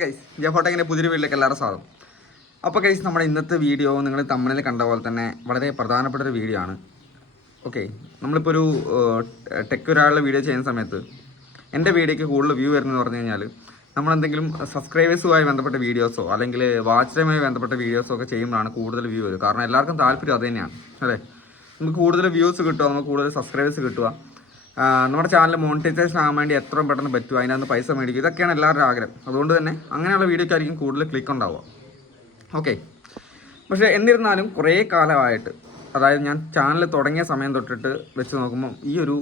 Guys ജഫോട്ടെക്കിൻ്റെ പുതിയൊരു വീട്ടിലേക്ക് എല്ലാവരും സ്വാഗതം. അപ്പോൾ ഗൈസ് നമ്മുടെ ഇന്നത്തെ വീഡിയോ നിങ്ങൾ തമ്മിൽ കണ്ട പോലെ തന്നെ വളരെ പ്രധാനപ്പെട്ട ഒരു വീഡിയോ ആണ്. ഓക്കെ, നമ്മളിപ്പോൾ ഒരു ടെക് ഒരാളുടെ വീഡിയോ ചെയ്യുന്ന സമയത്ത് എൻ്റെ വീഡിയോയ്ക്ക് കൂടുതൽ വ്യൂ വരുന്നതെന്ന് പറഞ്ഞു കഴിഞ്ഞാൽ നമ്മളെന്തെങ്കിലും സബ്സ്ക്രൈബേഴ്സുമായി ബന്ധപ്പെട്ട വീഡിയോസോ അല്ലെങ്കിൽ വാച്ച് ടൈമുമായി ബന്ധപ്പെട്ട വീഡിയോസോ ഒക്കെ ചെയ്യുമ്പോഴാണ് കൂടുതൽ വ്യൂ വരും. കാരണം എല്ലാവർക്കും താല്പര്യം അത് തന്നെയാണ് അല്ലേ. നമുക്ക് കൂടുതൽ വ്യൂസ് കിട്ടുക, നമുക്ക് കൂടുതൽ സബ്സ്ക്രൈബേഴ്സ് കിട്ടുക, നമ്മുടെ ചാനൽ മോണിറ്റൈസേഷൻ ആകാൻ വേണ്ടി എത്രയും പെട്ടെന്ന് പറ്റുക, അതിനകത്ത് പൈസ മേടിക്കുക, ഇതൊക്കെയാണ് എല്ലാവരുടെ ആഗ്രഹം. അതുകൊണ്ട് തന്നെ അങ്ങനെയുള്ള വീഡിയോയ്ക്കായിരിക്കും കൂടുതൽ ക്ലിക്ക് ഉണ്ടാവുക. ഓക്കെ, പക്ഷേ എന്നിരുന്നാലും കുറേ കാലമായിട്ട്, അതായത് ഞാൻ ചാനൽ തുടങ്ങിയ സമയം തൊട്ടിട്ട് വെച്ച് നോക്കുമ്പോൾ ഈ ഒരു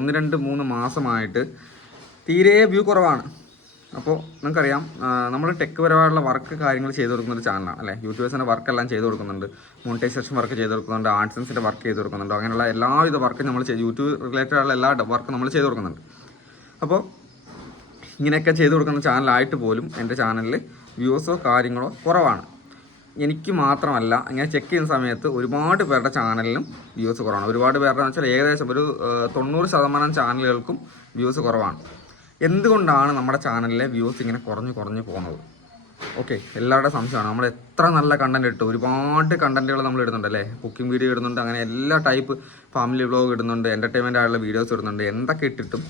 1-2-3 മാസമായിട്ട് തീരെ വ്യൂ കുറവാണ്. അപ്പോൾ നിങ്ങൾക്കറിയാം, നമ്മൾ ടെക് പരമായിട്ടുള്ള വർക്ക് കാര്യങ്ങൾ ചെയ്ത് കൊടുക്കുന്ന ഒരു ചാനലാണ് അല്ലേ. യൂട്യൂബേഴ്സിൻ്റെ വർക്കെല്ലാം ചെയ്ത് കൊടുക്കുന്നുണ്ട്, മോണിറ്റൈസേഷൻ വർക്ക് ചെയ്ത് കൊടുക്കുന്നുണ്ട്, ആഡ്സൻസിൻ്റെ വർക്ക് ചെയ്ത് കൊടുക്കുന്നുണ്ട്, അങ്ങനെയുള്ള എല്ലാവിധ വർക്ക് നമ്മൾ യൂട്യൂബ് റിലേറ്റഡ് ആയിട്ടുള്ള എല്ലാ വർക്ക് നമ്മൾ ചെയ്ത് കൊടുക്കുന്നുണ്ട്. അപ്പോൾ ഇങ്ങനെയൊക്കെ ചെയ്ത് കൊടുക്കുന്ന ചാനലായിട്ട് പോലും എൻ്റെ ചാനലിൽ വ്യൂസോ കാര്യങ്ങളോ കുറവാണ്. എനിക്ക് മാത്രമല്ല, ഇങ്ങനെ ചെക്ക് ചെയ്യുന്ന സമയത്ത് ഒരുപാട് പേരുടെ ചാനലിലും വ്യൂസ് കുറവാണ്. ഒരുപാട് പേരുടെ വെച്ചാൽ ഏകദേശം ഒരു 90% ചാനലുകൾക്കും വ്യൂസ് കുറവാണ്. എന്തുകൊണ്ടാണ് നമ്മുടെ ചാനലിലെ വ്യൂസ് ഇങ്ങനെ കുറഞ്ഞു പോകുന്നത്? ഓക്കെ, എല്ലാവരുടെ സംശയമാണ്. നമ്മൾ എത്ര നല്ല കണ്ടൻറ് ഇട്ടു, ഒരുപാട് കണ്ടൻറ്റുകൾ നമ്മൾ ഇടുന്നുണ്ട് അല്ലേ. കുക്കിംഗ് വീഡിയോ ഇടുന്നുണ്ട്, അങ്ങനെ എല്ലാ ടൈപ്പ് ഫാമിലി വ്ലോഗ് ഇടുന്നുണ്ട്, എൻ്റർടൈൻമെൻ്റ് ആയിട്ടുള്ള വീഡിയോസ് ഇടുന്നുണ്ട്. എന്തൊക്കെ ഇട്ടിട്ടും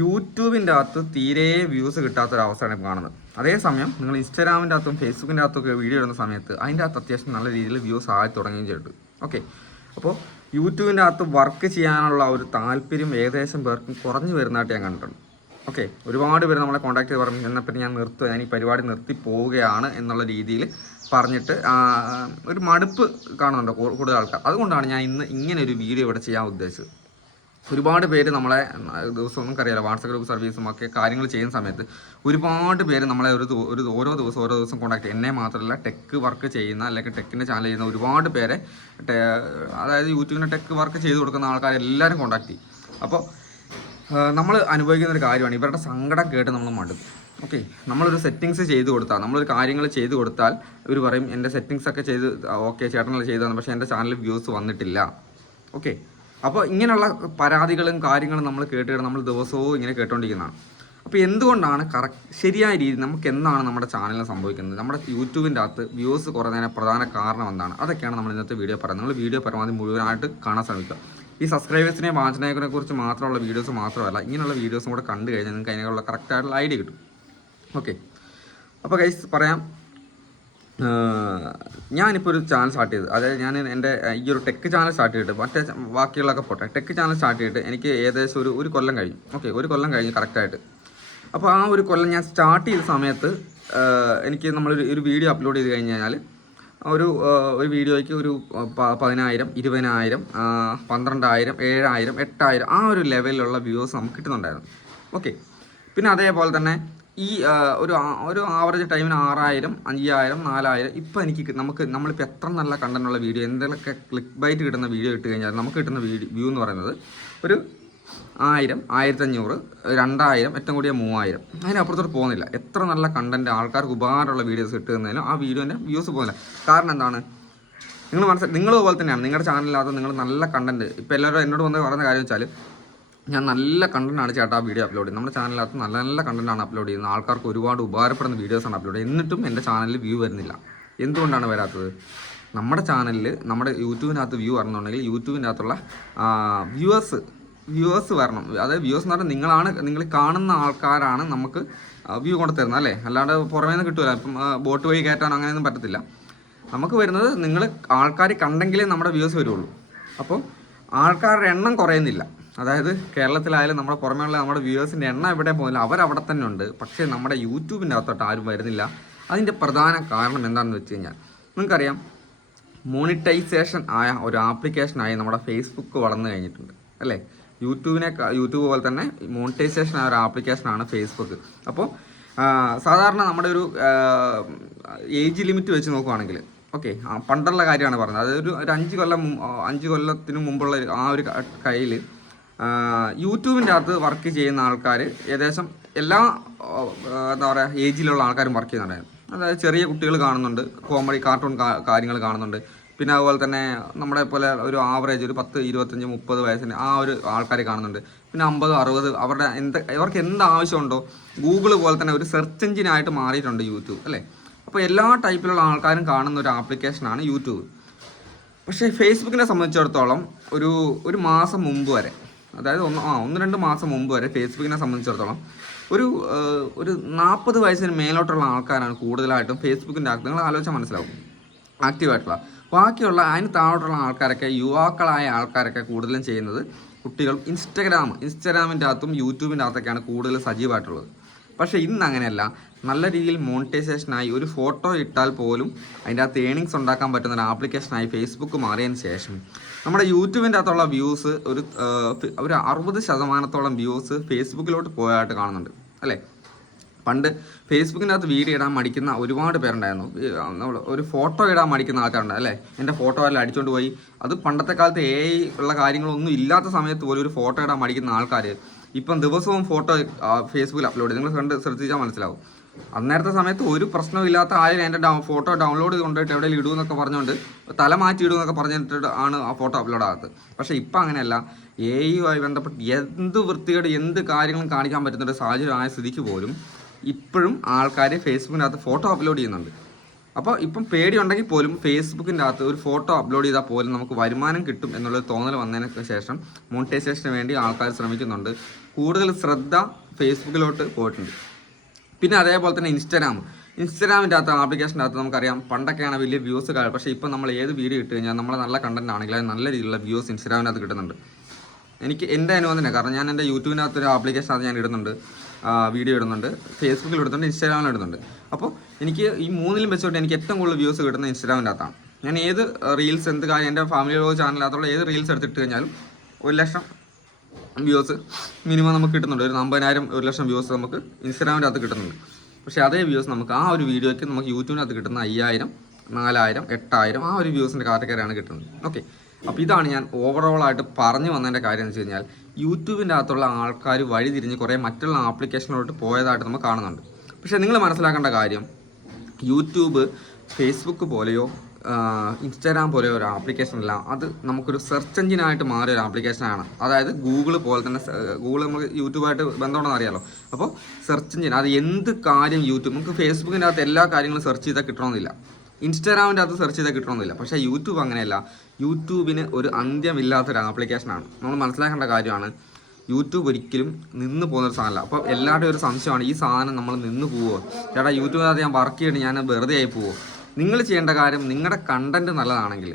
യൂട്യൂബിൻ്റെ അകത്ത് തീരെ വ്യൂസ് കിട്ടാത്തൊരവസ്ഥയാണ് ഇപ്പോൾ കാണുന്നത്. അതേസമയം നിങ്ങൾ ഇൻസ്റ്റാഗ്രാമിൻ്റെ അകത്തും ഫേസ്ബുക്കിൻ്റെ അകത്തൊക്കെ വീഡിയോ ഇടുന്ന സമയത്ത് അതിൻ്റെ അകത്ത് അത്യാവശ്യം നല്ല രീതിയിൽ വ്യൂസ് ആയി തുടങ്ങുകയും ചെയ്തിട്ട്. ഓക്കെ, അപ്പോൾ യൂട്യൂബിൻ്റെ അകത്ത് വർക്ക് ചെയ്യാനുള്ള ഒരു താല്പര്യം ഏകദേശം പേർക്കും കുറഞ്ഞു വരുന്നതായിട്ട് ഞാൻ കണ്ടിട്ടുണ്ട്. ഓക്കെ, ഒരുപാട് പേര് നമ്മളെ കോൺടാക്ട് ചെയ്ത് പറഞ്ഞു എന്നപ്പോൾ ഞാൻ നിർത്തുക, ഞാൻ ഈ പരിപാടി നിർത്തി പോവുകയാണ് എന്നുള്ള രീതിയിൽ പറഞ്ഞിട്ട് ഒരു മടുപ്പ് കാണുന്നുണ്ട് കൂടുതൽ ആൾക്കാർ. അതുകൊണ്ടാണ് ഞാൻ ഇന്ന് ഇങ്ങനെ ഒരു വീഡിയോ ഇവിടെ ചെയ്യാൻ ഉദ്ദേശിച്ചത്. ഒരുപാട് പേര് നമ്മളെ ദിവസം നമുക്കറിയാലോ, വാട്സപ്പ് ഗ്രൂപ്പ് സർവീസും ഒക്കെ കാര്യങ്ങൾ ചെയ്യുന്ന സമയത്ത് ഒരുപാട് പേര് നമ്മളെ ഓരോ ദിവസം കോൺടാക്ട് ചെയ്യും. എന്നെ മാത്രമല്ല, ടെക് വർക്ക് ചെയ്യുന്ന അല്ലെങ്കിൽ ടെക്കിൻ്റെ ചാനൽ ചെയ്യുന്ന ഒരുപാട് പേരെ, അതായത് യൂട്യൂബിൻ്റെ ടെക് വർക്ക് ചെയ്ത് കൊടുക്കുന്ന ആൾക്കാരെല്ലാവരും കോൺടാക്ട് ചെയ്യും. അപ്പോൾ നമ്മൾ അനുഭവിക്കുന്ന ഒരു കാര്യമാണ്, ഇവരുടെ സങ്കടം കേട്ട് നമ്മൾ മടുക്കും. ഓക്കെ, നമ്മളൊരു സെറ്റിങ്സ് ചെയ്ത് കൊടുത്താൽ, നമ്മളൊരു കാര്യങ്ങൾ ചെയ്ത് കൊടുത്താൽ ഇവർ പറയും എൻ്റെ സെറ്റിങ്സ് ഒക്കെ ചെയ്ത് ഓക്കെ ചേട്ടനല്ല ചെയ്തതാണ്, പക്ഷേ എൻ്റെ ചാനലിൽ വ്യൂസ് വന്നിട്ടില്ല. ഓക്കെ, അപ്പോൾ ഇങ്ങനെയുള്ള പരാതികളും കാര്യങ്ങളും നമ്മൾ നമ്മൾ ദിവസവും ഇങ്ങനെ കേട്ടുകൊണ്ടിരിക്കുന്നതാണ്. അപ്പോൾ എന്തുകൊണ്ടാണ് ശരിയായ രീതി നമുക്ക് എന്താണ് നമ്മുടെ ചാനലിൽ സംഭവിക്കുന്നത്, നമ്മുടെ യൂട്യൂബിൻ്റെ അകത്ത് വ്യൂസ് കുറഞ്ഞതിന് പ്രധാന കാരണം എന്താണ്, അതൊക്കെയാണ് നമ്മൾ ഇന്നത്തെ വീഡിയോ പറയുന്നത്. നമ്മൾ വീഡിയോ പരമാവധി മുഴുവനായിട്ട് കാണാൻ ശ്രമിക്കുക. ഈ സബ്സ്ക്രൈബേഴ്സിനെയും വാച്ചനേക്കിനെ കുറിച്ച് മാത്രമുള്ള വീഡിയോസ് മാത്രമല്ല, ഇങ്ങനെയുള്ള വീഡിയോസും കൂടെ കണ്ടു കഴിഞ്ഞാൽ നിങ്ങൾക്ക് അതിനുള്ള കറക്റ്റായിട്ടുള്ള ഐഡിയ കിട്ടും. ഓക്കെ, അപ്പോൾ ഗൈസ് പറയാം, ഞാനിപ്പോൾ ഒരു ചാനൽ സ്റ്റാർട്ട് ചെയ്ത്, അതായത് ഞാൻ എൻ്റെ ഈ ഒരു ടെക് ചാനൽ സ്റ്റാർട്ട് ചെയ്തിട്ട്, മറ്റേ ബാക്കിയുള്ളതൊക്കെ പോട്ടെ, ടെക് ചാനൽ സ്റ്റാർട്ട് ചെയ്തിട്ട് എനിക്ക് ഏകദേശം ഒരു കൊല്ലം കഴിഞ്ഞു. ഓക്കെ, ഒരു കൊല്ലം കഴിഞ്ഞ് കറക്റ്റായിട്ട്. അപ്പോൾ ആ ഒരു കൊല്ലം ഞാൻ സ്റ്റാർട്ട് ചെയ്ത സമയത്ത് എനിക്ക് നമ്മളൊരു വീഡിയോ അപ്ലോഡ് ചെയ്ത് കഴിഞ്ഞ് കഴിഞ്ഞാൽ ഒരു വീഡിയോയ്ക്ക് ഒരു 10,000, 20,000, 12,000, 7,000, 8,000 ആ ഒരു ലെവലിലുള്ള വ്യൂസ് നമുക്ക് കിട്ടുന്നുണ്ടായിരുന്നു. ഓക്കെ, പിന്നെ അതേപോലെ തന്നെ ഈ ഒരു ആവറേജ് ടൈമിന് 6,000, 5,000, 4,000. ഇപ്പോൾ നമ്മളിപ്പോൾ എത്ര നല്ല കണ്ടന്റുള്ള വീഡിയോ, എന്തെങ്കിലുമൊക്കെ ക്ലിക്ക് ബൈറ്റ് കിട്ടുന്ന വീഡിയോ ഇട്ട് കഴിഞ്ഞാൽ നമുക്ക് കിട്ടുന്ന വ്യൂ എന്ന് പറയുന്നത് ഒരു 1,000, 1,500, 2,000, ഏറ്റവും കൂടിയ 3,000. അതിനപ്പുറത്തോട്ട് പോകുന്നില്ല. എത്ര നല്ല കണ്ടന്റ് ആൾക്കാർക്ക് ഉപകാരമുള്ള വീഡിയോസ് കിട്ടുന്നതിനും ആ വീഡിയോൻ്റെ വ്യൂസ് പോകുന്നില്ല. കാരണം എന്താണ്, നിങ്ങൾ പോലെ തന്നെയാണ് നിങ്ങളുടെ ചാനലിനകത്ത് നിങ്ങൾ നല്ല കണ്ടന്റ്, ഇപ്പോൾ എല്ലാവരും എന്നോട് വന്ന് പറയുന്ന കാര്യം വെച്ചാൽ, ഞാൻ നല്ല കണ്ടന്റാണ് ചേട്ടാ വീഡിയോ അപ്ലോഡ് ചെയ്യുന്നത്, നമ്മുടെ ചാനലിനകത്ത് നല്ല നല്ല കണ്ടന്റാണ് അപ്ലോഡ് ചെയ്യുന്നത്, ആൾക്കാർക്ക് ഒരുപാട് ഉപകാരപ്പെടുന്ന വീഡിയോസാണ് അപ്ലോഡ് ചെയ്യുന്നത്, എന്നിട്ടും എൻ്റെ ചാനലിൽ വ്യൂ വരുന്നില്ല. എന്തുകൊണ്ടാണ് വരാത്തത്? നമ്മുടെ ചാനലിൽ നമ്മുടെ യൂട്യൂബിനകത്ത് വ്യൂ വരണമെന്നുണ്ടെങ്കിൽ യൂട്യൂബിൻ്റെ അകത്തുള്ള വ്യൂവേഴ്സ് വരണം. അതായത് വ്യൂസ് എന്ന് പറഞ്ഞാൽ നിങ്ങൾ കാണുന്ന ആൾക്കാരാണ് നമുക്ക് വ്യൂ കൊണ്ട് തരുന്നത് അല്ലേ. അല്ലാണ്ട് പുറമേ നിന്ന് കിട്ടുമല്ലോ. ഇപ്പം ബോട്ട് വഴി കയറ്റാൻ അങ്ങനെയൊന്നും പറ്റത്തില്ല. നമുക്ക് വരുന്നത് നിങ്ങൾ ആൾക്കാർ കണ്ടെങ്കിലേ നമ്മുടെ വ്യൂസ് വരുള്ളൂ. അപ്പോൾ ആൾക്കാരുടെ എണ്ണം കുറയുന്നില്ല. അതായത് കേരളത്തിലായാലും നമ്മുടെ പുറമേയുള്ള നമ്മുടെ വ്യൂവേഴ്സിൻ്റെ എണ്ണം എവിടെ പോകുന്നില്ല, അവരവിടെ തന്നെ ഉണ്ട്. പക്ഷേ നമ്മുടെ യൂട്യൂബിൻ്റെ അകത്തോട്ട് ആരും വരുന്നില്ല. അതിൻ്റെ പ്രധാന കാരണം എന്താണെന്ന് വെച്ച് കഴിഞ്ഞാൽ, നിങ്ങൾക്കറിയാം, മോണിറ്റൈസേഷൻ ആയ ഒരു ആപ്ലിക്കേഷനായി നമ്മുടെ ഫേസ്ബുക്ക് വളർന്നു കഴിഞ്ഞിട്ടുണ്ട് അല്ലേ. യൂട്യൂബ് പോലെ തന്നെ മോണിറ്റൈസേഷൻ ആയ ഒരു ആപ്ലിക്കേഷനാണ് ഫേസ്ബുക്ക്. അപ്പോൾ സാധാരണ നമ്മുടെ ഒരു ഏജ് ലിമിറ്റ് വെച്ച് നോക്കുകയാണെങ്കിൽ, ഓക്കെ, പണ്ടുള്ള കാര്യമാണ് പറഞ്ഞത്, അതായത് ഒരു 5 കൊല്ലത്തിന് മുമ്പുള്ള ആ ഒരു കയ്യിൽ യൂട്യൂബിൻ്റെ അകത്ത് വർക്ക് ചെയ്യുന്ന ആൾക്കാർ ഏകദേശം എല്ലാ എന്താ പറയുക ഏജിലുള്ള ആൾക്കാരും വർക്ക് ചെയ്യുന്നുണ്ടായിരുന്നു. അതായത് ചെറിയ കുട്ടികൾ കാണുന്നുണ്ട്, കോമഡി കാർട്ടൂൺ കാര്യങ്ങൾ കാണുന്നുണ്ട്, പിന്നെ അതുപോലെ തന്നെ നമ്മുടെ പോലെ ഒരു ആവറേജ് ഒരു 10, 25, 30 വയസ്സിന് ആ ഒരു ആൾക്കാരെ കാണുന്നുണ്ട്. പിന്നെ 50, 60 അവരുടെ അവർക്ക് എന്ത് ആവശ്യമുണ്ടോ ഗൂഗിൾ പോലെ തന്നെ ഒരു സെർച്ച് എഞ്ചിനായിട്ട് മാറിയിട്ടുണ്ട് യൂട്യൂബ് അല്ലേ. അപ്പോൾ എല്ലാ ടൈപ്പിലുള്ള ആൾക്കാരും കാണുന്ന ഒരു ആപ്ലിക്കേഷനാണ് യൂട്യൂബ്. പക്ഷേ ഫേസ്ബുക്കിനെ സംബന്ധിച്ചിടത്തോളം ഒരു മാസം മുമ്പ് വരെ, അതായത് 1-2 മാസം മുമ്പ് വരെ ഫേസ്ബുക്കിനെ സംബന്ധിച്ചിടത്തോളം ഒരു 40 വയസ്സിന് മേലോട്ടുള്ള ആൾക്കാരാണ് കൂടുതലായിട്ടും ഫേസ്ബുക്കിൻ്റെ അകത്ത്. നിങ്ങൾ ആലോചിച്ചാൽ മനസ്സിലാവും ആക്റ്റീവായിട്ടുള്ള. ബാക്കിയുള്ള അതിന് താഴോട്ടുള്ള ആൾക്കാരൊക്കെ, യുവാക്കളായ ആൾക്കാരൊക്കെ കൂടുതലും ചെയ്യുന്നത് കുട്ടികൾ ഇൻസ്റ്റഗ്രാമിൻ്റെ അകത്തും യൂട്യൂബിൻ്റെ അകത്തൊക്കെയാണ് കൂടുതൽ സജീവമായിട്ടുള്ളത്. പക്ഷേ ഇന്ന് അങ്ങനെയല്ല. നല്ല രീതിയിൽ മോണിറ്റൈസേഷനായി ഒരു ഫോട്ടോ ഇട്ടാൽ പോലും അതിൻ്റെ അകത്ത് ഏണിങ്സ് ഉണ്ടാക്കാൻ പറ്റുന്ന ഒരു ആപ്ലിക്കേഷനായി ഫേസ്ബുക്ക് മാറിയതിന് ശേഷം നമ്മുടെ യൂട്യൂബിൻ്റെ അകത്തുള്ള വ്യൂസ് ഒരു 60% വ്യൂസ് ഫേസ്ബുക്കിലോട്ട് പോയായിട്ട് കാണുന്നുണ്ട് അല്ലേ. പണ്ട് ഫേസ്ബുക്കിൻ്റെ അകത്ത് വീഡിയോ ഇടാൻ മടിക്കുന്ന ഒരുപാട് പേരുണ്ടായിരുന്നു. നമ്മൾ ഒരു ഫോട്ടോ ഇടാൻ മടിക്കുന്ന ആൾക്കാരുണ്ട് അല്ലേ. എൻ്റെ ഫോട്ടോ എല്ലാം അടിച്ചുകൊണ്ട് പോയി, അത് പണ്ടത്തെ കാലത്ത് AI ഉള്ള കാര്യങ്ങളൊന്നും ഇല്ലാത്ത സമയത്ത് പോലും ഒരു ഫോട്ടോ ഇടാൻ മടിക്കുന്ന ആൾക്കാർ ഇപ്പം ദിവസവും ഫോട്ടോ ഫേസ്ബുക്കിൽ അപ്ലോഡ് ചെയ്ത് നിങ്ങൾ ശ്രദ്ധിച്ചാൽ മനസ്സിലാവും. അന്നേരത്തെ സമയത്ത് ഒരു പ്രശ്നമില്ലാത്ത ആരും എൻ്റെ ഫോട്ടോ ഡൗൺലോഡ് കൊണ്ടുപോയിട്ട് എവിടെയെങ്കിലും ഇടുമെന്നൊക്കെ പറഞ്ഞുകൊണ്ട് തല മാറ്റി ഇടുമെന്നൊക്കെ പറഞ്ഞിട്ട് ആണ് ആ ഫോട്ടോ അപ്ലോഡ് ആകാത്തത്. പക്ഷേ ഇപ്പം അങ്ങനെയല്ല. AI ബന്ധപ്പെട്ട് എന്ത് വൃത്തികേട് എന്ത് കാര്യങ്ങളും കാണിക്കാൻ പറ്റുന്നൊരു സാഹചര്യമായ സ്ഥിതിക്ക് പോലും ഇപ്പോഴും ആൾക്കാർ ഫേസ്ബുക്കിനകത്ത് ഫോട്ടോ അപ്ലോഡ് ചെയ്യുന്നുണ്ട്. അപ്പോൾ ഇപ്പം പേടിയുണ്ടെങ്കിൽ പോലും ഫേസ്ബുക്കിൻ്റെ അകത്ത് ഒരു ഫോട്ടോ അപ്ലോഡ് ചെയ്താൽ പോലും നമുക്ക് വരുമാനം കിട്ടും എന്നുള്ളൊരു തോന്നൽ വന്നതിന് ശേഷം മോണിറ്റൈസേഷന് വേണ്ടി ആൾക്കാർ ശ്രമിക്കുന്നുണ്ട്. കൂടുതൽ ശ്രദ്ധ ഫേസ്ബുക്കിലോട്ട് പോയിട്ടുണ്ട്. പിന്നെ അതേപോലെ തന്നെ ഇൻസ്റ്റാഗ്രാമിൻ്റെ അകത്ത് ആപ്ലിക്കേഷൻ്റെ അകത്ത് നമുക്കറിയാം പണ്ടൊക്കെയാണ് വലിയ വ്യൂസ് കാണും. പക്ഷേ ഇപ്പം നമ്മൾ ഏത് വീഡിയോ ഇട്ട് കഴിഞ്ഞാൽ നമ്മളെ നല്ല കണ്ടന്റ് ആണെങ്കിൽ അത് നല്ല രീതിയിലുള്ള വ്യൂസ് ഇൻസ്റ്റാഗ്രാമിനകത്ത് കിട്ടുന്നുണ്ട്. എൻ്റെ അനുഭവം തന്നെ. കാരണം ഞാൻ എൻ്റെ യൂട്യൂബിനകത്ത് ഒരു ആപ്ലിക്കേഷനകത്ത് ഞാൻ ഇടുന്നുണ്ട്, വീഡിയോ ഇടുന്നുണ്ട്, ഫേസ്ബുക്കിൽ ഇടുന്നുണ്ട്, ഇൻസ്റ്റാഗ്രാമിൽ ഇടുന്നുണ്ട്. അപ്പോൾ എനിക്ക് ഈ മൂന്നിലും വെച്ചുകൊണ്ട് എനിക്ക് ഏറ്റവും കൂടുതൽ വ്യൂസ് കിട്ടുന്നത് ഇൻസ്റ്റാഗ്രാമിൻ്റെ അകത്താണ്. ഞാൻ ഏത് റീൽസ് എന്ത് കാര്യം എൻ്റെ ഫാമിലി വ്ലോഗ് ചാനലിനകത്തുള്ള ഏത് റീൽസ് എടുത്തിട്ട് കഴിഞ്ഞാലും 1,00,000 വ്യൂസ് മിനിമം നമുക്ക് കിട്ടുന്നുണ്ട്. ഒരു 50,000 1,00,000 വ്യൂസ് നമുക്ക് ഇൻസ്റ്റാഗ്രാമിൻ്റെ അകത്ത് കിട്ടുന്നുണ്ട്. പക്ഷേ അതേ വ്യൂസ് നമുക്ക് ആ ഒരു വീഡിയോയ്ക്ക് നമുക്ക് യൂട്യൂബിനകത്ത് കിട്ടുന്ന 5,000, 4,000, 8,000 ആ ഒരു വ്യൂസിൻ്റെ കാറ്റഗറിയാണ് കിട്ടുന്നത്. ഓക്കെ, അപ്പോൾ ഇതാണ് ഞാൻ ഓവറോളായിട്ട് പറഞ്ഞു വന്നതിൻ്റെ കാര്യം എന്ന് വെച്ച് കഴിഞ്ഞാൽ യൂട്യൂബിൻ്റെ അകത്തുള്ള ആൾക്കാർ വഴിതിരിഞ്ഞ് കുറേ മറ്റുള്ള ആപ്ലിക്കേഷനിലോട്ട് പോയതായിട്ട് നമ്മൾ കാണുന്നുണ്ട്. പക്ഷേ നിങ്ങൾ മനസ്സിലാക്കേണ്ട കാര്യം, യൂട്യൂബ് ഫേസ്ബുക്ക് പോലെയോ ഇൻസ്റ്റാഗ്രാം പോലെയോ ഒരു ആപ്ലിക്കേഷനല്ല. അത് നമുക്കൊരു സെർച്ച് എഞ്ചിനായിട്ട് മാറിയ ഒരു ആപ്ലിക്കേഷനാണ്. അതായത് ഗൂഗിൾ പോലെ തന്നെ ഗൂഗിൾ നമുക്ക് യൂട്യൂബായിട്ട് ബന്ധമുണ്ടെന്ന് അറിയാമല്ലോ. അപ്പോൾ സെർച്ച് എഞ്ചിൻ, അത് എന്ത് കാര്യം യൂട്യൂബ്, നമുക്ക് ഫേസ്ബുക്കിൻ്റെ അകത്ത് എല്ലാ കാര്യങ്ങളും സെർച്ച് ചെയ്താൽ കിട്ടണമെന്നില്ല, ഇൻസ്റ്റാഗ്രാമിൻ്റെ അകത്ത് സെർച്ച് ചെയ്താൽ കിട്ടണമെന്നില്ല. പക്ഷേ യൂട്യൂബ് അങ്ങനെയല്ല. യൂട്യൂബിന് ഒരു അന്ത്യമില്ലാത്തൊരു ആപ്ലിക്കേഷനാണ്. നമ്മൾ മനസ്സിലാക്കേണ്ട കാര്യമാണ്, യൂട്യൂബ് ഒരിക്കലും നിന്ന് പോകുന്നൊരു സാധനമല്ല. അപ്പോൾ എല്ലാവരുടെയും ഒരു സംശയമാണ്, ഈ സാധനം നമ്മൾ നിന്ന് പോവുമോ, ചേട്ടാ യൂട്യൂബിനകത്ത് ഞാൻ വർക്ക് ചെയ്തിട്ട് ഞാൻ വെറുതെ ആയി പോവുമോ. നിങ്ങൾ ചെയ്യേണ്ട കാര്യം, നിങ്ങളുടെ കണ്ടൻറ്റ് നല്ലതാണെങ്കിൽ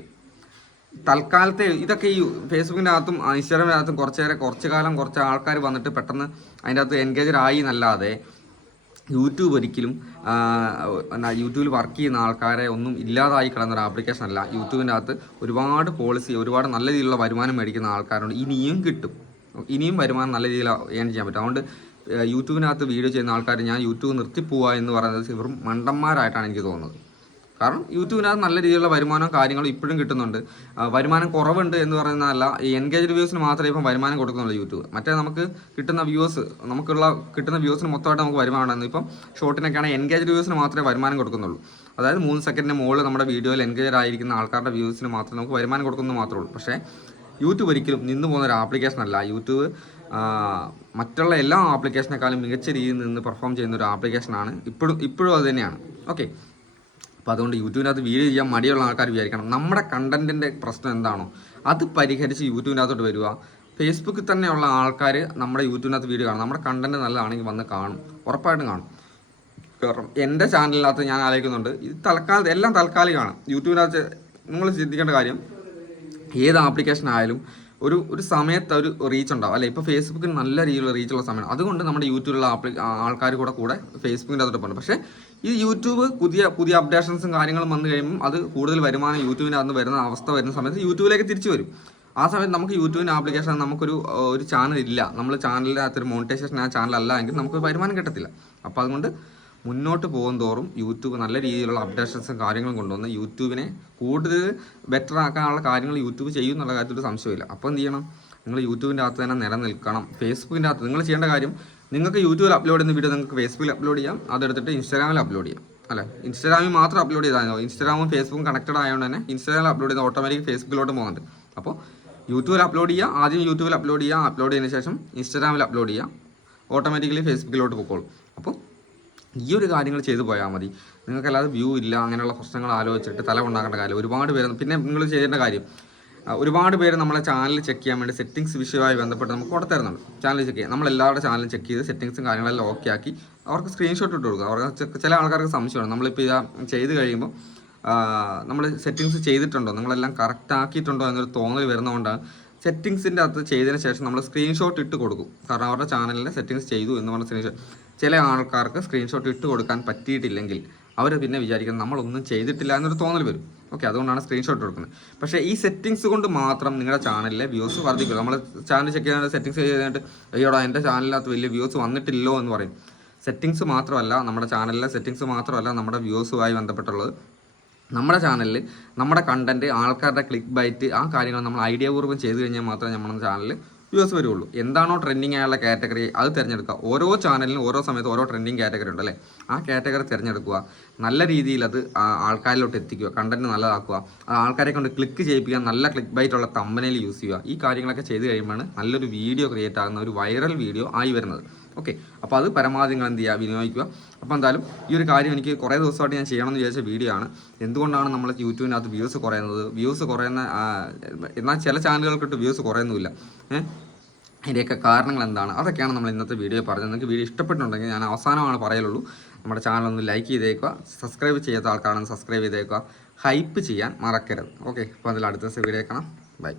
തൽക്കാലത്തെ ഇതൊക്കെ ഈ ഫേസ്ബുക്കിൻ്റെ അകത്തും ഇൻസ്റ്റാഗ്രാമിൻ്റെ അകത്തും കുറച്ച് കാലം കുറച്ച് ആൾക്കാർ വന്നിട്ട് പെട്ടെന്ന് അതിൻ്റെ അകത്ത് എൻഗേജഡ് ആയി എന്നല്ലാതെ യൂട്യൂബ് ഒരിക്കലും യൂട്യൂബിൽ വർക്ക് ചെയ്യുന്ന ആൾക്കാരെ ഒന്നും ഇല്ലാതായി കിടന്നൊരു ആപ്ലിക്കേഷൻ അല്ല. യൂട്യൂബിൻ്റെ അകത്ത് ഒരുപാട് പോളിസി, ഒരുപാട് നല്ല രീതിയിലുള്ള വരുമാനം മേടിക്കുന്ന ആൾക്കാരുണ്ട്. ഇനിയും കിട്ടും, ഇനിയും വരുമാനം നല്ല രീതിയിൽ ഏൺ ചെയ്യാൻ പറ്റും. അതുകൊണ്ട് യൂട്യൂബിനകത്ത് വീഡിയോ ചെയ്യുന്ന ആൾക്കാർ ഞാൻ യൂട്യൂബ് നിർത്തിപ്പോവുക എന്ന് പറയുന്നത് വെറും മണ്ടന്മാരായിട്ടാണ് എനിക്ക് തോന്നുന്നത്. കാരണം യൂട്യൂബിനകത്ത് നല്ല രീതിയിലുള്ള വരുമാനവും കാര്യങ്ങളും ഇപ്പോഴും കിട്ടുന്നുണ്ട്. വരുമാനം കുറവുണ്ട് എന്ന് പറയുന്നതല്ല, ഈ എൻഗേജ് വ്യൂസിന് മാത്രമേ ഇപ്പം വരുമാനം കൊടുക്കുന്നുള്ളൂ യൂട്യൂബ്. മറ്റേ നമുക്ക് കിട്ടുന്ന കിട്ടുന്ന വ്യൂസിന് മൊത്തമായിട്ട് നമുക്ക് വരുമാനം ഉണ്ടായിരുന്നു. ഇപ്പം ഷോർട്ടിനൊക്കെയാണ് എൻഗേജ് വ്യൂസിന് മാത്രമേ വരുമാനം കൊടുക്കുന്നുള്ളൂ. അതായത് 3 സെക്കൻഡിന് മുകളിൽ നമ്മുടെ വീഡിയോയിൽ എൻഗേജ് ആയിരിക്കുന്ന ആൾക്കാരുടെ വ്യൂസിന് മാത്രമേ നമുക്ക് വരുമാനം കൊടുക്കുന്നത് മാത്രമേ ഉള്ളൂ. പക്ഷേ യൂട്യൂബ് ഒരിക്കലും നിന്ന് പോകുന്ന ഒരു ആപ്ലിക്കേഷൻ അല്ല. യൂട്യൂബ് മറ്റുള്ള എല്ലാ ആപ്ലിക്കേഷനേക്കാളും മികച്ച രീതിയിൽ നിന്ന് പെർഫോം ചെയ്യുന്ന ഒരു ആപ്ലിക്കേഷനാണ്. ഇപ്പോഴും അത് തന്നെയാണ്. ഓക്കെ, അപ്പോൾ അതുകൊണ്ട് യൂട്യൂബിനകത്ത് വീഡിയോ ചെയ്യാൻ മടിയുള്ള ആൾക്കാർ വിചാരിക്കണം, നമ്മുടെ കണ്ടൻറ്റിൻ്റെ പ്രശ്നം എന്താണോ അത് പരിഹരിച്ച് യൂട്യൂബിനകത്തോട്ട് വരിക. ഫേസ്ബുക്കിൽ തന്നെയുള്ള ആൾക്കാർ നമ്മുടെ യൂട്യൂബിനകത്ത് വീഡിയോ കാണും. നമ്മുടെ കണ്ടൻറ്റ് നല്ലതാണെങ്കിൽ വന്ന് കാണും, ഉറപ്പായിട്ടും കാണും. കാരണം എൻ്റെ ചാനലിനകത്ത് ഞാൻ ആലോചിക്കുന്നുണ്ട്, ഇത് എല്ലാം താൽക്കാലികമാണ്. യൂട്യൂബിനകത്ത് നിങ്ങൾ ചിന്തിക്കേണ്ട കാര്യം, ഏത് ആപ്ലിക്കേഷൻ ആയാലും ഒരു സമയത്ത് ഒരു റീച്ച് ഉണ്ടാവും അല്ലേ. ഇപ്പോൾ ഫേസ്ബുക്കിന് നല്ല രീതിയിലുള്ള റീച്ചുള്ള സമയമാണ്. അതുകൊണ്ട് നമ്മുടെ യൂട്യൂബിലുള്ള ആൾക്കാർ കൂടെ ഫേസ്ബുക്കിൻ്റെ അകത്തോട്ട് പോകുന്നത്. പക്ഷേ ഈ യൂട്യൂബ് പുതിയ അപ്ഡേഷൻസും കാര്യങ്ങളും വന്നു കഴിയുമ്പോൾ അത് കൂടുതൽ വരുമാനം യൂട്യൂബിൻ്റെ അകത്ത് വരുന്ന അവസ്ഥ വരുന്ന സമയത്ത് യൂട്യൂബിലേക്ക് തിരിച്ചു വരും. ആ സമയത്ത് നമുക്ക് യൂട്യൂബിൻ്റെ ആപ്ലിക്കേഷൻ നമുക്കൊരു ചാനൽ ഇല്ല, നമ്മൾ ചാനലിനകത്തൊരു മോണിറ്റൈസേഷൻ ആ ചാനലല്ല എങ്കിൽ നമുക്ക് വരുമാനം കിട്ടത്തില്ല. അപ്പോൾ അതുകൊണ്ട് മുന്നോട്ട് പോകും തോറും യൂട്യൂബ് നല്ല രീതിയിലുള്ള അപ്ഡേഷൻസും കാര്യങ്ങളും കൊണ്ടുവന്ന് യൂട്യൂബിനെ കൂടുതൽ ബെറ്റർ ആക്കാനുള്ള കാര്യങ്ങൾ യൂട്യൂബ് ചെയ്യും എന്നുള്ള കാര്യത്തിൽ സംശയമില്ല. അപ്പോൾ എന്ത് ചെയ്യണം, നിങ്ങൾ യൂട്യൂബിൻ്റെ അകത്ത് തന്നെ നിലനിൽക്കണം. ഫേസ്ബുക്കിൻ്റെ അകത്ത് നിങ്ങൾ ചെയ്യേണ്ട കാര്യം, നിങ്ങൾക്ക് യൂട്യൂബിൽ അപ്ലോഡ് ചെയ്യുന്ന വീഡിയോ നിങ്ങൾക്ക് ഫേസ്ബുക്കിൽ അപ്ലോഡ് ചെയ്യാം, അതെടുത്തിട്ട് ഇൻസ്റ്റാഗ്രാമിൽ അപ്ലോഡ് ചെയ്യാം. അല്ല ഇൻസ്റ്റാഗ്രാമിൽ മാത്രം അപ്ലോഡ് ചെയ്താൽ മതി. ഇൻസ്റ്റാഗ്രാമും ഫേസ്ബുക്കും കണക്റ്റഡ് ആയതുകൊണ്ട് തന്നെ ഇൻസ്റ്റാഗ്രാമിൽ അപ്ലോഡ് ചെയ്താൽ ഓട്ടോമാറ്റിക് ഫേസ്ബുക്കിലോട്ട് പോകുന്നുണ്ട്. അപ്പോൾ യൂട്യൂബിൽ അപ്ലോഡ് ചെയ്യുക, ആദ്യം യൂട്യൂബിൽ അപ്ലോഡ് ചെയ്യുക, അപ്ലോഡ് ചെയ്തതിന് ശേഷം ഇൻസ്റ്റാഗ്രാമിൽ അപ്ലോഡ് ചെയ്യുക, ഓട്ടോമാറ്റിക്കലി ഫേസ്ബുക്കിലോട്ട് പൊക്കോളും. അപ്പോൾ ഈ ഒരു കാര്യങ്ങൾ ചെയ്തു പോയാൽ മതി. നിങ്ങൾക്കല്ലാതെ വ്യൂ ഇല്ല അങ്ങനെയുള്ള പ്രശ്നങ്ങൾ ആലോചിച്ചിട്ട് തല ഉണ്ടാക്കേണ്ട കാര്യം. ഒരുപാട് പേര് പിന്നെ നിങ്ങൾ ചെയ്യേണ്ട കാര്യം, ഒരുപാട് പേര് നമ്മളെ ചാനൽ ചെക്ക് ചെയ്യാൻ വേണ്ടി സെറ്റിങ്സ് വിഷയവുമായി ബന്ധപ്പെട്ട് നമുക്ക് ഇവിടെ തരുന്നുണ്ട്. ചാനൽ ചെക്ക് ചെയ്യാം, നമ്മളെല്ലാവരുടെ ചാനലും ചെക്ക് ചെയ്ത് സെറ്റിങ്സും കാര്യങ്ങളെല്ലാം ഓക്കെ ആക്കി അവർക്ക് സ്ക്രീൻഷോട്ട് ഇട്ട് കൊടുക്കുക. അവർക്ക് ചില ആൾക്കാർക്ക് സംശയമാണ്, നമ്മളിപ്പോൾ ഇത് ചെയ്ത് കഴിയുമ്പോൾ നമ്മൾ സെറ്റിങ്സ് ചെയ്തിട്ടുണ്ടോ, നിങ്ങളെല്ലാം കറക്റ്റ് ആക്കിയിട്ടുണ്ടോ എന്നൊരു തോന്നൽ വരുന്നതുകൊണ്ടാണ് സെറ്റിങ്സിൻ്റെ അകത്ത് ചെയ്തതിന് ശേഷം നമ്മൾ സ്ക്രീൻഷോട്ട് ഇട്ട് കൊടുക്കും. കാരണം അവരുടെ ചാനലിൽ സെറ്റിങ്സ് ചെയ്തു എന്ന് പറഞ്ഞ സ്ക്രീൻഷോട്ട് ചില ആൾക്കാർക്ക് സ്ക്രീൻഷോട്ട് ഇട്ട് കൊടുക്കാൻ പറ്റിയിട്ടില്ലെങ്കിൽ അവർ പിന്നെ വിചാരിക്കുന്നത് നമ്മളൊന്നും ചെയ്തിട്ടില്ല എന്നൊരു തോന്നൽ വരും. ഓക്കെ, അതുകൊണ്ടാണ് സ്ക്രീൻഷോട്ട് കൊടുക്കുന്നത്. പക്ഷേ ഈ സെറ്റിങ്സ് കൊണ്ട് മാത്രം നിങ്ങളുടെ ചാനലിലെ വ്യൂസ് വർദ്ധിക്കും. നമ്മൾ ചാനൽ ചെക്ക് ചെയ്യാൻ സെറ്റിങ്സ് ചെയ്തിട്ട് അയ്യോടാ എൻ്റെ ചാനലിനകത്ത് വലിയ വ്യൂസ് വന്നിട്ടില്ലോ എന്ന് പറയും. സെറ്റിങ്സ് മാത്രമല്ല, നമ്മുടെ ചാനലിലെ സെറ്റിങ്സ് മാത്രമല്ല നമ്മുടെ വ്യൂസുമായി ബന്ധപ്പെട്ടുള്ളത്. നമ്മുടെ ചാനലിൽ നമ്മുടെ കണ്ടൻറ്റ്, ആൾക്കാരുടെ ക്ലിക്ക് ബൈറ്റ്, ആ കാര്യങ്ങൾ നമ്മൾ ഐഡിയാപൂർവ്വം ചെയ്ത് കഴിഞ്ഞാൽ മാത്രമേ നമ്മുടെ ചാനലിൽ വ്യൂസ് വരുള്ളൂ. എന്താണോ ട്രെൻഡിങ് ആയുള്ള കാറ്റഗറി അത് തിരഞ്ഞെടുക്കുക. ഓരോ ചാനലിനും ഓരോ സമയത്ത് ഓരോ ട്രെൻഡിങ് കാറ്റഗറി ഉണ്ട് അല്ലേ, ആ കാറ്റഗറി തിരഞ്ഞെടുക്കുക. നല്ല രീതിയിൽ അത് ആൾക്കാരിലോട്ട് എത്തിക്കുക, കണ്ടൻറ്റ് നല്ലതാക്കുക, ആൾക്കാരെ കൊണ്ട് ക്ലിക്ക് ചെയ്യിപ്പിക്കുക, നല്ല ക്ലിക്ക് ബൈറ്റുള്ള തമ്പനയിൽ യൂസ് ചെയ്യുക. ഈ കാര്യങ്ങളൊക്കെ ചെയ്ത് കഴിയുമ്പോഴാണ് നല്ലൊരു വീഡിയോ ക്രിയേറ്റ് ആകുന്ന ഒരു വൈറൽ വീഡിയോ ആയി വരുന്നത്. ഓക്കെ, അപ്പോൾ അത് പരമാവധി നിങ്ങൾ എന്ത് ചെയ്യുക, വിനിയോഗിക്കുക. അപ്പോൾ എന്തായാലും ഈ ഒരു കാര്യം എനിക്ക് കുറേ ദിവസമായിട്ട് ഞാൻ ചെയ്യണമെന്ന് വിചാരിച്ച വീഡിയോ ആണ്. എന്തുകൊണ്ടാണ് നമ്മൾ യൂട്യൂബിനകത്ത് വ്യൂസ് കുറയുന്നത്, വ്യൂസ് കുറയുന്ന എന്നാൽ ചില ചാനലുകൾക്കിട്ട് വ്യൂസ് കുറയുന്നുമില്ല, ഇതിൻ്റെയൊക്കെ കാരണങ്ങൾ എന്താണ്, അതൊക്കെയാണ് നമ്മൾ ഇന്നത്തെ വീഡിയോ പറഞ്ഞത്. നിങ്ങൾക്ക് വീഡിയോ ഇഷ്ടപ്പെട്ടുണ്ടെങ്കിൽ ഞാൻ അവസാനമാണ് പറയലുള്ളൂ, നമ്മുടെ ചാനലൊന്ന് ലൈക്ക് ചെയ്തേക്കുക, സബ്സ്ക്രൈബ് ചെയ്യാത്ത ആൾക്കാണെന്ന് സബ്സ്ക്രൈബ് ചെയ്തേക്കുക, ഹൈപ്പ് ചെയ്യാൻ മറക്കരുത്. ഓക്കെ, അപ്പോൾ അതിൽ അടുത്ത ദിവസം വീഡിയോ കാണാം. ബൈ.